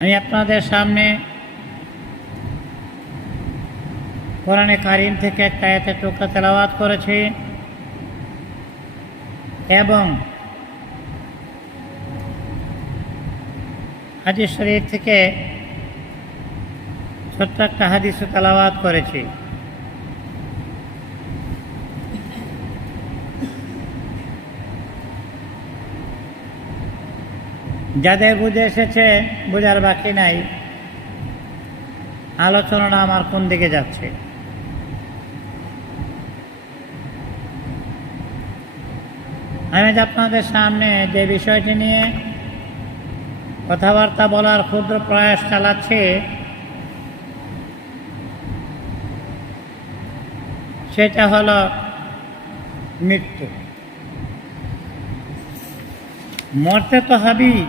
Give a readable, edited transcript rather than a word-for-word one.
আমি আপনাদের সামনে কোরআনে কারিম থেকে একটা আয়াতের টুকরা তেলাওয়াত করেছি এবং হাদিস শরীফ থেকে ছোট্ট একটা হাদিসও তেলাওয়াত করেছি। যাদের বুঝে এসেছে বোঝার বাকি নাই, আলোচনাটা আমার কোন দিকে যাচ্ছে। আমি আপনাদের সামনে যে বিষয়টি নিয়ে কথাবার্তা বলার ক্ষুদ্র প্রয়াস চালাচ্ছি সেটা হলো মৃত্যু। মরতে তো হবেই,